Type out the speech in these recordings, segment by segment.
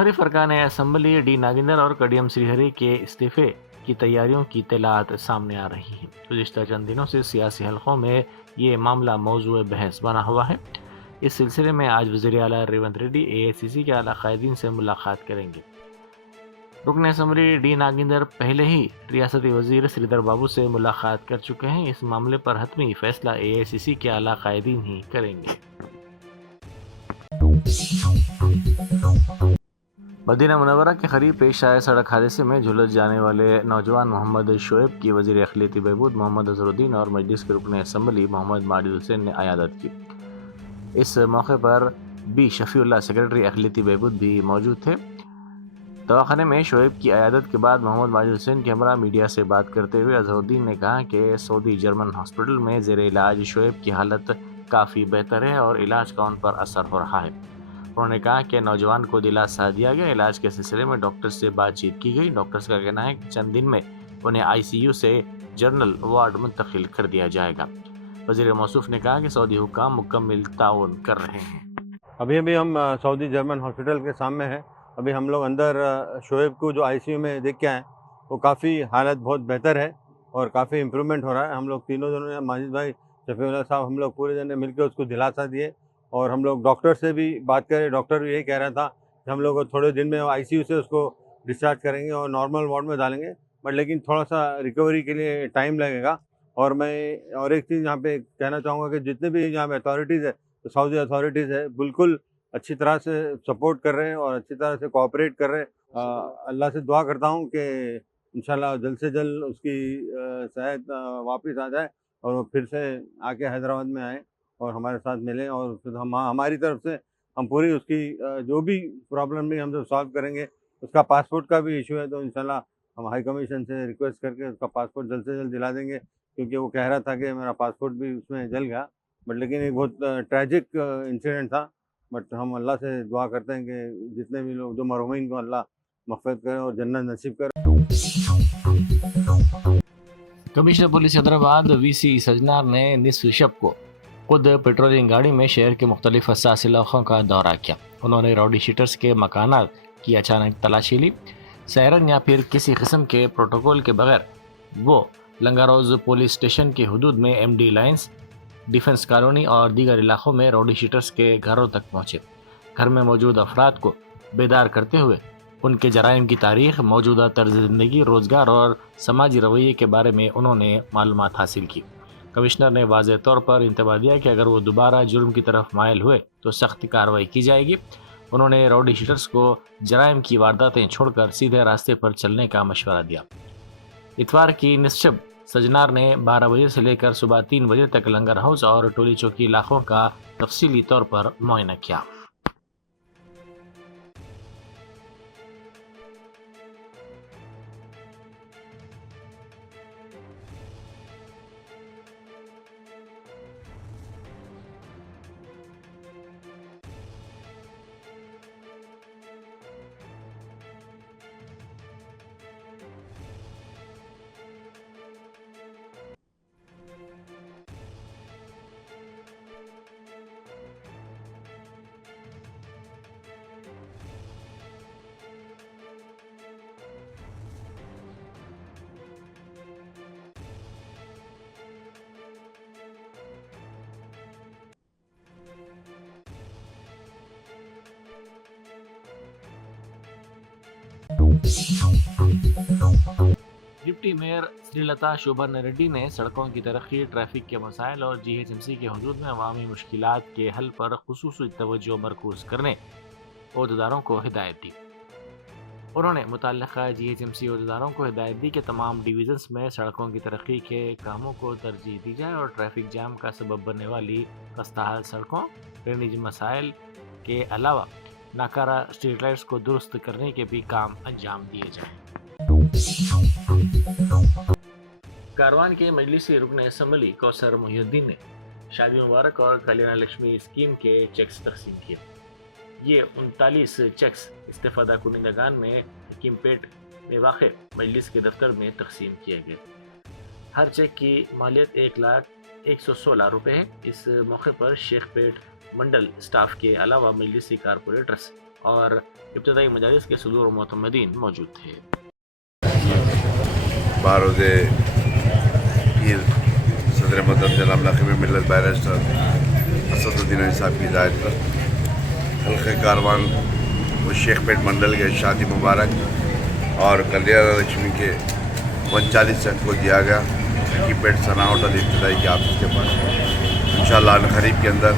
منحرف ارکان assembly D Nagendra اور کڈیم سری ہری کے استعفے کی تیاریوں کی اطلاعات سامنے آ رہی ہیں۔ گزشتہ چند دنوں سے سیاسی حلقوں میں یہ معاملہ موضوع بحث بنا ہوا ہے۔ اس سلسلے میں آج وزیر اعلیٰ ریونت ریڈی AICC کے اعلیٰ قائدین سے ملاقات کریں گے۔ رکن اسمبلی ڈی ناگیندر پہلے ہی ریاستی وزیر سریدر بابو سے ملاقات کر چکے ہیں۔ اس معاملے پر حتمی فیصلہ AICC کے اعلیٰ قائدین ہی کریں گے۔ مدینہ منورہ کے قریب پیش آئے سڑک حادثے میں جھلس جانے والے نوجوان محمد شعیب کی وزیر اقلیتی بہبود محمد اظہر الدین اور مجلس کے رکن اسمبلی محمد ماجد حسین نے عیادت کی۔ اس موقع پر بی شفیع اللہ سیکرٹری اقلیتی بہبود بھی موجود تھے۔ دواخانے میں شعیب کی عیادت کے بعد محمد ماجد حسین کے ہمراہ میڈیا سے بات کرتے ہوئے اظہر الدین نے کہا کہ سعودی جرمن ہاسپٹل میں زیر علاج شعیب کی حالت کافی بہتر ہے اور علاج کا ان پر اثر ہو رہا ہے۔ انہوں نے کہا کہ نوجوان کو دلاسا دیا گیا۔ علاج کے سلسلے میں ڈاکٹر سے بات چیت کی گئی۔ ڈاکٹرز کا کہنا ہے کہ چند دن میں انہیں ICU سے جنرل وارڈ منتقل کر دیا جائے گا۔ وزیر موصوف نے کہا کہ سعودی حکام مکمل تعاون کر رہے ہیں۔ ابھی ہم سعودی جرمن ہاسپٹل کے سامنے ہیں۔ ابھی ہم لوگ اندر شعیب کو جو ICU میں دیکھ کے آئے، وہ کافی حالت بہت بہتر ہے اور کافی امپرومنٹ ہو رہا ہے۔ ہم لوگ تینوں جنوں نے، ماجد بھائی، شفیع اللہ صاحب، ہم لوگ پورے جنے مل کے اس کو دلاسا دیے اور ہم لوگ ڈاکٹر سے بھی بات کرے۔ ڈاکٹر بھی یہی کہہ رہا تھا کہ ہم لوگ تھوڑے دن میں ICU سے اس کو ڈسچارج کریں گے اور نارمل وارڈ میں ڈالیں گے، بٹ لیکن تھوڑا سا ریکوری کے لیے ٹائم لگے گا۔ اور میں اور ایک چیز یہاں پہ کہنا چاہوں گا کہ جتنے بھی یہاں پہ اتھارٹیز ہے، سعودی اتھارٹیز ہے، بالکل اچھی طرح سے سپورٹ کر رہے ہیں اور اچھی طرح سے کوآپریٹ کر رہے ہیں۔ اللہ سے دعا کرتا ہوں کہ انشاءاللہ جلد سے جلد اس کی صحت واپس آ جائے اور وہ پھر سے آ کے حیدرآباد میں آئے اور ہمارے ساتھ ملیں، اور پھر ہماری طرف سے ہم پوری اس کی جو بھی پرابلم بھی ہم سالو کریں گے۔ اس کا پاسپورٹ کا بھی ایشو ہے تو انشاءاللہ ہم ہائی کمیشن سے ریکویسٹ کر کے اس کا پاسپورٹ جلد سے جلد دلا دیں گے، کیونکہ وہ کہہ رہا تھا کہ میرا پاسپورٹ بھی اس میں جل گیا، بٹ لیکن ایک بہت ٹریجک انسیڈنٹ تھا۔ بٹ ہم اللہ سے دعا کرتے ہیں کہ جتنے بھی لوگ جو مرحومین کو اللہ مغفرت کرے اور جنت نصیب کرے۔ کمشنر پولیس حیدرآباد VC سجنار نے نصف شب کو خود پیٹرولنگ گاڑی میں شہر کے مختلف حساس علاقوں کا دورہ کیا۔ انہوں نے راؤڈی شیٹرز کے مکانات کی اچانک تلاشی لی۔ سائرن یا پھر کسی قسم کے پروٹوکول کے بغیر وہ لنگاروز پولیس اسٹیشن کے حدود میں MD لائنز، ڈیفنس کالونی اور دیگر علاقوں میں راؤڈی شیٹرز کے گھروں تک پہنچے۔ گھر میں موجود افراد کو بیدار کرتے ہوئے ان کے جرائم کی تاریخ، موجودہ طرز زندگی، روزگار اور سماجی رویے کے بارے میں انہوں نے معلومات حاصل کی۔ کمشنر نے واضح طور پر انتباہ دیا کہ اگر وہ دوبارہ جرم کی طرف مائل ہوئے تو سخت کارروائی کی جائے گی۔ انہوں نے راؤڈی شیٹرز کو جرائم کی وارداتیں چھوڑ کر سیدھے راستے پر چلنے کا مشورہ دیا۔ اتوار کی نصف شب سجنار نے 12 بجے سے لے کر صبح 3 بجے تک لنگر ہاؤس اور ٹولی چوکی علاقوں کا تفصیلی طور پر معائنہ کیا۔ ڈپٹی میئر سری لتا شوبھن ریڈی نے سڑکوں کی ترقی، ٹریفک کے مسائل اور GHMC کے حدود میں عوامی مشکلات کے حل پر خصوصی توجہ مرکوز کرنے عہدیداروں کو ہدایت دی۔ انہوں نے متعلقہ GHMC عہدیداروں کو ہدایت دی کہ تمام ڈویژنز میں سڑکوں کی ترقی کے کاموں کو ترجیح دی جائے اور ٹریفک جام کا سبب بننے والی خستہ حال سڑکوں، ڈرینیج مسائل کے علاوہ ناکارہ اسٹریٹ لائٹس کو درست کرنے کے بھی کام انجام دیے جائیں۔ کاروان کے مجلسی رکن اسمبلی کوثر محی الدین نے شادی مبارک اور کلیانہ لکشمی اسکیم کے چیکس تقسیم کیے۔ یہ 39 چیکس استفادہ کنندگان میں حکیم پیٹ میں واقع مجلس کے دفتر میں تقسیم کیے گئے۔ ہر چیک کی مالیت 1,01,16 روپے ہے۔ اس موقع پر شیخ پیٹ منڈل اسٹاف کے علاوہ مجلسی کارپوریٹرز اور इब्तदाई मजालिस के सदूर और मोतमदीन मौजूद थे। बारोज़ पीर सदर मोहतरम जनाब नाक़िब मिल्लत बैरिस्टर असदुद्दीन अली साहब की हिदायत पर हल्क़े कारवान व शेखपेट मंडल के शादी मुबारक और कल्याण लक्ष्मी के 39 चक को दिया गया हकीपेट सना होटल इब्तदाई के ऑफिस के पास। इंशाअल्लाह क़रीब के अंदर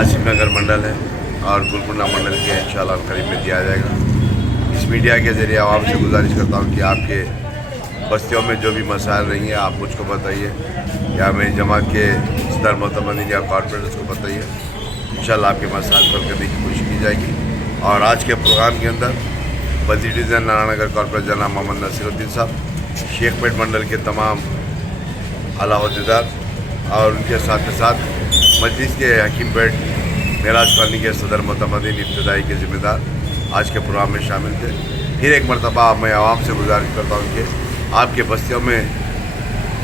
आसिफ नगर मंडल है और गुलकुंडा मंडल के इंशाअल्लाह क़रीब में दिया जाएगा। इस मीडिया के ज़रिए आवाम से गुजारिश करता हूँ कि आपके बस्तियों में जो भी मसाइल रहेंगे आप मुझको बताइए या मेरी जमात के सदर मोहतमदीन या कॉर्पोरेटर्स को बताइए। इंशाअल्लाह आपके मसाइल हल करने की कोशिश की जाएगी। और आज के प्रोग्राम के अंदर बद्री डिवीज़न नारायणनगर कॉर्पोरेटर जनाब मोहम्मद नसीरुद्दीन साहब, शेखपेट मंडल के तमाम आला अहदेदार और उनके साथ साथ मजलिस के हकीमपेट मेराज कॉलोनी के सदर मोहतमदीन इब्तदाई के ज़िम्मेदार आज के प्रोग्राम में शामिल थे। फिर एक मरतबा मैं आवाम से गुजारिश करता हूँ कि आपके बस्तियों में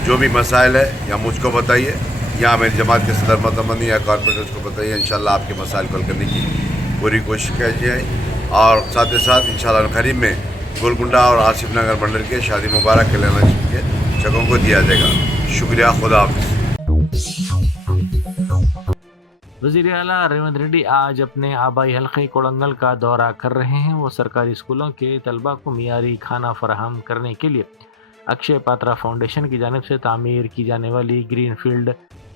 जो भी मसाइल है या मुझको बताइए या मेरी जमात के सदर मोहतमदीन या कॉर्पोरेटर्स को बताइए। इंशाअल्लाह आपके मसाइल को हल करने की पूरी कोशिश की जाए। और साथ ही साथ इंशाअल्लाह करीब में गोलकुंडा और आसिफ नगर मंडल के शादी मुबारक कल्याण के चकों को दिया जाएगा। शुक्रिया, खुदा हाफिज़। वज़ीर आला रेवंत रेड्डी आज अपने आबाई हल्के कोड़ंगल का दौरा कर रहे हैं। वो सरकारी स्कूलों के तलबा को मियारी खाना फराहम करने के लिए अक्षय पात्रा फाउंडेशन की जानिब से तामीर की जाने वाली ग्रीन फील्ड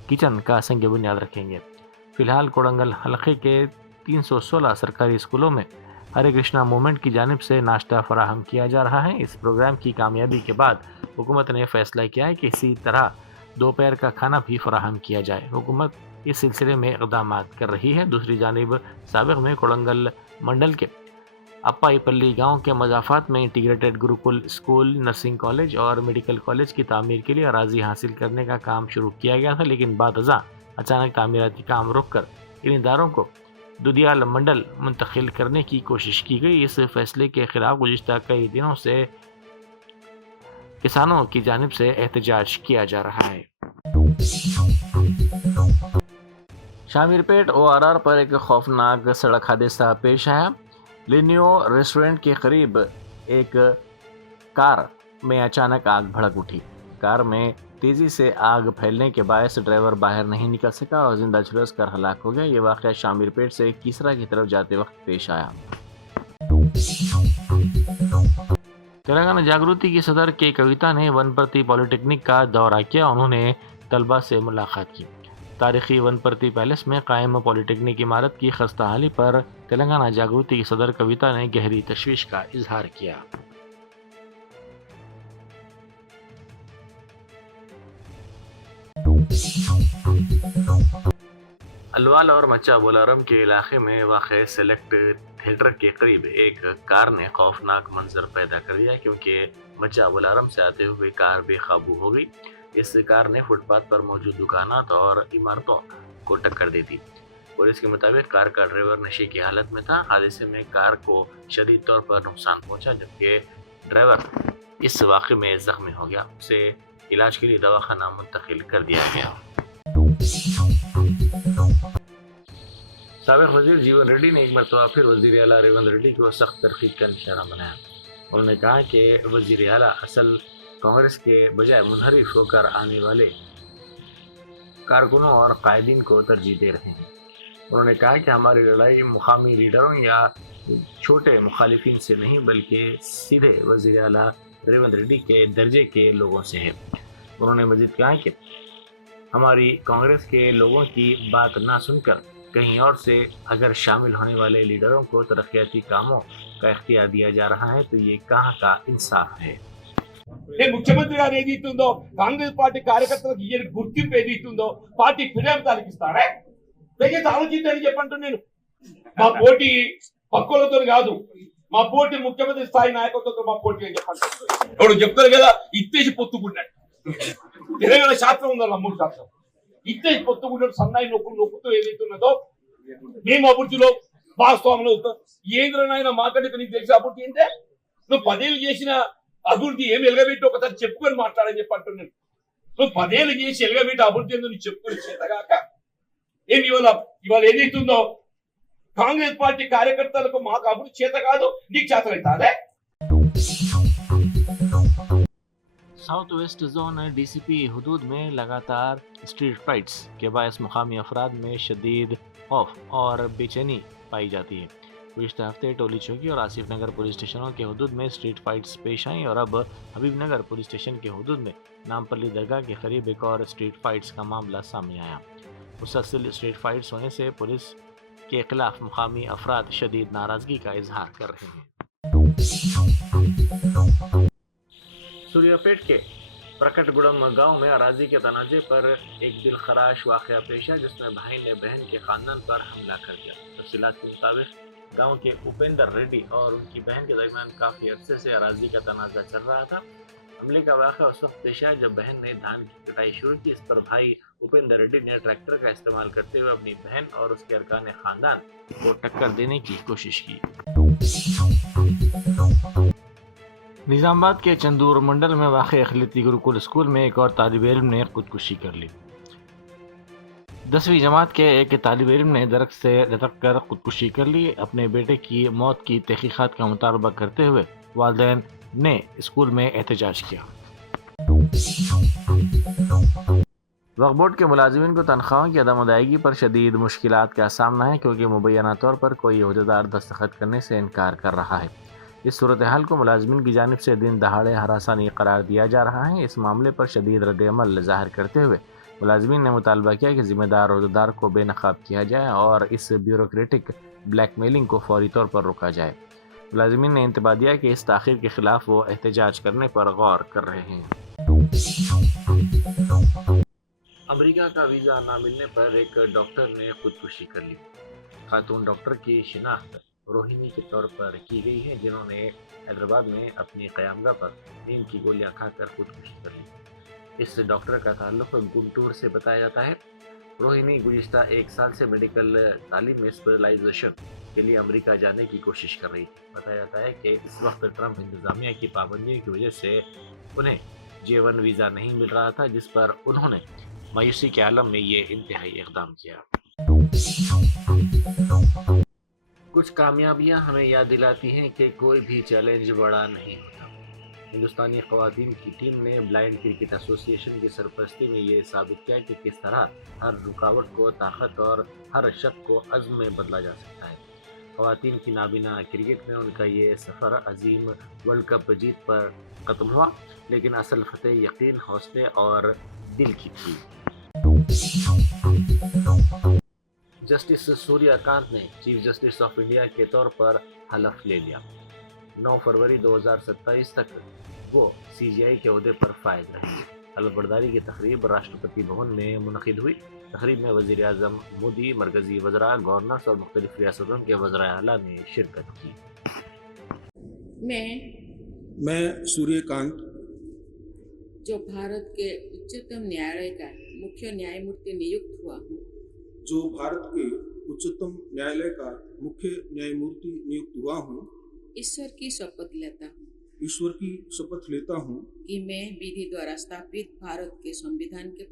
किचन का संग बुनियाद रखेंगे। फ़िलहाल कोड़ंगल हल्के के 316 सरकारी स्कूलों में हरे कृष्णा मूवमेंट की जानिब से नाश्ता फराहम किया जा रहा है। इस प्रोग्राम की कामयाबी के बाद हुकूमत ने फैसला किया है कि इसी तरह दोपहर का खाना भी फराहम किया जाए। हुकूमत इस सिलसिले में इक़दाम कर रही है। दूसरी जानिब साबिक़ में कोड़ंगल मंडल के अप्पाईपल्ली गांव के मजाफात में integrated Gurukul school, nursing college और मेडिकल कॉलेज की तामीर के लिए अराजी हासिल करने का काम शुरू किया गया था, लेकिन बादअज़ां अचानक तामीराती काम रोक कर इन इदारों को दुधियाल मंडल मुंतकिल करने की कोशिश की गई। इस फैसले के खिलाफ गुज़िश्ता कई दिनों से किसानों की जानिब से एहतजाज किया जा रहा है। शामीरपेट ORR पर एक खौफनाक सड़क हादसा पेश आया। लिनियो रेस्टोरेंट के करीब एक कार में अचानक आग भड़क उठी। कार में तेज़ी से आग फैलने के बायस ड्राइवर बाहर नहीं निकल सका और जिंदा झुलस कर हलाक हो गया। ये वाक़या शामीरपेट से कीसरा की तरफ जाते वक्त पेश आया। तेलंगाना जागृति की सदर के कविता ने वनपर्ती पॉलिटेक्निक का दौरा किया। उन्होंने तलबा से मुलाकात की। तारीखी वनपर्ती पैलेस में कायम पॉलिटेक्निक इमारत की खस्ता हाली पर तेलंगाना जागृति की सदर कविता ने गहरी तशवीश का इजहार किया। अलवाल और मच्चा बोलारम के इलाके में वाक़े सेलेक्ट थिएटर के करीब एक कार ने खौफनाक मंजर पैदा कर दिया, क्योंकि मच्चा बोलारम से आते हुए कार बेकाबू हो गई। इस कार ने फुटपाथ पर मौजूद दुकानात और इमारतों को टक्कर दी थी। पुलिस के मुताबिक कार का ड्राइवर नशे की हालत में था। हादसे में कार को शदीद तौर पर नुकसान पहुंचा, जबकि ड्राइवर इस वाक़े में ज़ख्मी हो गया। उसे इलाज के लिए दवाखाना मुंतकिल कर दिया गया। साबिक़ वज़ीर जीवन रेड्डी ने एक मरतबा फिर वज़ीर आला रेवंत रेड्डी को सख्त तरकीब का निशाना बनाया। उन्होंने कहा कि वज़ीर आला असल कांग्रेस के बजाय मुनहरिफ होकर आने वाले कारकुनों और कायदीन को तरजीह दे रहे हैं। उन्होंने कहा कि हमारी लड़ाई मुकामी लीडरों या छोटे मुखालिफिन से नहीं, बल्कि सीधे वज़ीर आला रेवंत रेड्डी के दर्जे के लोगों से है। उन्होंने मज़ीद कहा कि हमारी कांग्रेस के लोगों की बात ना सुनकर कहीं और से अगर शामिल होने वाले लीडरों को तरक्याती कामों का इख्तियार दिया जा रहा है तो ये कहाँ का इंसाफ है। ముఖ్యమంత్రి గారు ఏదైతుందో కాంగ్రెస్ పార్టీ కార్యకర్తలకు ఇయ్యని గుర్తింపు ఏదైతుందో పార్టీ ఫిర్యాదులకు ఇస్తారా? దయచేసి ఆలోచించండి చెప్పంటూ నేను మా పోటీ పక్కలతో కాదు, మా పోటీ ముఖ్యమంత్రి స్థాయి నాయకత్వంతో మా పోటీ అని చెప్పండి. ఇప్పుడు చెప్తారు కదా ఇత్తేసి పొత్తుకున్నాడు. తెలంగాణ శాస్త్రం ఉందన్న 3 శాస్త్రం ఇత్తేసి పొత్తుకున్నాడు. సన్నాయి నొక్కుతూ ఏదైతున్నదో మేము అభివృద్ధిలో వాస్తవంలో అవుతాం. ఏంద్రనైనా మాట్లాడితే నీకు తెలిసి అభివృద్ధి ఏంటే? నువ్వు 10 ఏళ్ళు చేసిన అభివృద్ధి ఏమి ఎలగబెట్టి ఒకసారి చెప్పుకొని మాట్లాడని చెప్పి అంటున్నాను. నువ్వు 10 ఏళ్ళు చేసి ఎలగబెట్టి అభివృద్ధి ఏందో నువ్వు చెప్పుకొని చేతగాక ఏమి ఇవాళ ఏదైతుందో కాంగ్రెస్ పార్టీ కార్యకర్తలకు మాకు అభివృద్ధి చేత కాదు, నీకు చేతనైతే साउथ वेस्ट जोन डीसीपी हदूद में लगातार स्ट्रीट फाइट्स के बायस मुकामी अफराद में शदीद खौफ और बेचैनी पाई जाती है। गुज़िश्ता हफ्ते टोली चौकी और आसिफ नगर पुलिस स्टेशनों के हदूद में स्ट्रीट फाइट्स पेश आई और अब हबीब नगर पुलिस स्टेशन के हदूद में नामपल्ली दरगाह के करीब एक और स्ट्रीट फाइट्स का मामला सामने आया। मुसलसल स्ट्रीट फाइट्स होने से पुलिस के खिलाफ मुकामी अफराद शदीद नाराज़गी का इजहार कर रहे हैं। सूर्यापेट के प्रकटगुड़म गांव में अराजी के तनाजे पर एक दिलखराश वाक़या पेश है, जिसमें भाई ने बहन के खानदान पर हमला कर दिया। तफसीलात के मुताबिक गांव के उपेंद्र रेड्डी और उनकी बहन के दरमियान काफ़ी अरसे से अराजी का तनाज़ा चल रहा था। हमले का वाक़या उस वक्त पेश आया जब बहन ने धान की कटाई शुरू की। इस पर भाई उपेंद्र रेड्डी ने ट्रैक्टर का इस्तेमाल करते हुए अपनी बहन और उसके अरकान खानदान को टक्कर देने की कोशिश की। निज़ामाबाद के चंदूर मंडल में वाक़ अखिलती गुरुकुल स्कूल में एक और तालिब इल्म ने खुदकुशी कर ली। 10वीं जमात के एक तालिब इल्म ने दरख्त से लटक कर खुदकुशी कर ली। अपने बेटे की मौत की तहकीकात का मुतालबा करते हुए वालिदैन ने स्कूल में एहतजाज किया। वक्फ बोर्ड के मुलाजिमीन को तनख्वाहों की अदम अदायगी पर शदीद मुश्किलात का सामना है, क्योंकि मुबैना तौर पर कोई अहदेदार दस्तखत करने से इनकार कर रहा है। इस सूरत हाल को मुलाजिमीन की जानिब से दिन दहाड़े हरासानी करार दिया जा रहा है। इस मामले पर शदीद रद्द-ए-अमल ज़ाहिर करते हुए मुलाजिमीन ने मुतालबा किया कि ज़िम्मेदार अहदेदार को बेनकाब किया जाए और इस ब्यूरोक्रेटिक ब्लैकमेलिंग को फौरी तौर पर रोका जाए। मुलाजिमीन ने इंतबा दिया कि इस ताख़ीर के खिलाफ वो एहतजाज करने पर गौर कर रहे हैं। अमेरिका का वीज़ा न मिलने पर एक डॉक्टर ने खुदकुशी कर ली। खातून डॉक्टर की शिनाख्त रोहिणी के तौर पर की गई है, जिन्होंने हैदराबाद में अपनी क़यामगाह पर नींद की गोलियां खाकर खुदकुशी कर ली। इस डॉक्टर का ताल्लुक गुंटूर से बताया जाता है। रोहिणी गुज़िश्ता 1 साल से मेडिकल तालीम में स्पेशलाइजेशन के लिए अमेरिका जाने की कोशिश कर रही थी। बताया जाता है कि इस वक्त ट्रंप इंतज़ामिया की पाबंदियों की वजह से उन्हें J1 वीज़ा नहीं मिल रहा था, जिस पर उन्होंने मायूसी के आलम में ये इंतहाई इक़दाम किया। कुछ कामयाबियां हमें याद दिलाती हैं कि कोई भी चैलेंज बड़ा नहीं होता। हिंदुस्तानी ख़वातीन की टीम ने ब्लाइंड क्रिकेट एसोसिएशन की सरपरस्ती में ये साबित किया कि किस तरह हर रुकावट को ताकत और हर शक को अज़्म में बदला जा सकता है। ख़वातीन की नाबीना क्रिकेट में उनका ये सफ़र अजीम वर्ल्ड कप जीत पर ख़त्म हुआ, लेकिन असल फतेह यकीन, हौसले और दिल की थी। जस्टिस सूर्यकांत ने चीफ जस्टिस ऑफ इंडिया के तौर पर हलफ ले लिया। 9 फरवरी 2027 तक वो CJI के ओहदे पर फायद रहेंगे। हलफ बर्दारी की तकरीब राष्ट्रपति भवन में मुनक़िद हुई। तकरीब में वज़ीर आज़म मोदी, मरकज़ी वज़रा, गवर्नर्स और मुख्तलिफ़ रियासतों के वज़राए आला ने शिरकत की। मैं सूर्यकांत जो भारत के उच्चतम न्यायालय का मुख्य न्यायमूर्ति नियुक्त हुआ हूँ, जो भारत के उच्चतम न्यायालय का मुख्य न्यायमूर्ति नियुक्त हुआ हूँ, ईश्वर की शपथ लेता हूँ ईश्वर की शपथ लेता हूँ कि मैं विधि द्वारा स्थापित भारत के संविधान के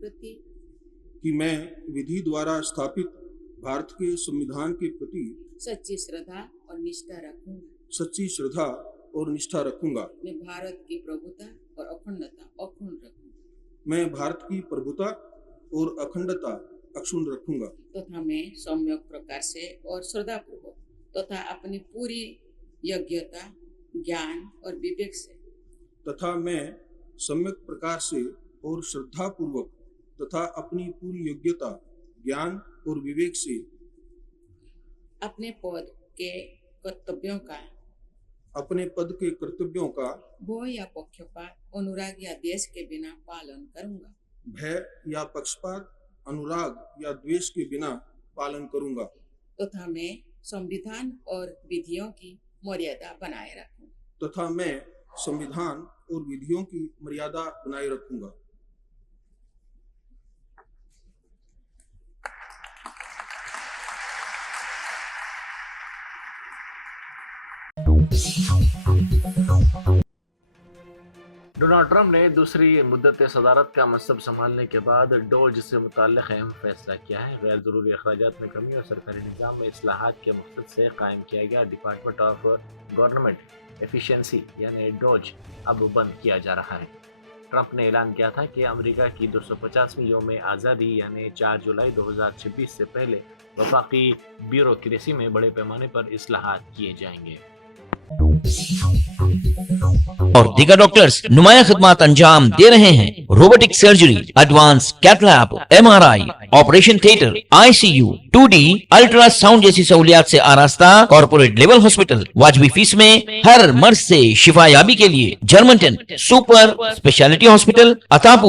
प्रति सच्ची श्रद्धा और निष्ठा रखूंगा। मैं भारत की प्रभुता और अखंडता अक्षुण्ण रखूंगा तथा मैं सम्यक प्रकार से और श्रद्धापूर्वक तथा अपनी पूरी योग्यता, ज्ञान और विवेक से अपने पद के कर्तव्यों का भय या पक्षपात, अनुराग या द्वेष के बिना पालन करूंगा तथा मैं संविधान और विधियों की मर्यादा बनाए रखूंगा। Do not ट्रंप ने दूसरी मुद्दत सदारत का मनसब संभालने के बाद डोज से मुताल्लिक़ अहम फैसला किया है। गैर ज़रूरी अखराजात में कमी और सरकारी निज़ाम में इस्लाहात के मकसद से कायम किया गया डिपार्टमेंट ऑफ गवर्नमेंट एफिशिएंसी यानी डोज अब बंद किया जा रहा है। ट्रंप ने ऐलान किया था कि अमेरिका की 250वीं यौम आज़ादी यानी 4 जुलाई 2026 से पहले वफाकी ब्यूरोक्रेसी में बड़े पैमाने पर इस्लाहात किए जाएंगे। और दीगर डॉक्टर्स नुमाया खिदमत अंजाम दे रहे हैं। Robotic surgery, advance cath lab, MRI, operation theatre, ICU, 2D ultrasound जैसी सहूलियात से आरास्ता कॉर्पोरेट लेवल हॉस्पिटल। वाजबी फीस में हर मर्ज से शिफायाबी के लिए German 10 super speciality hospital Attapur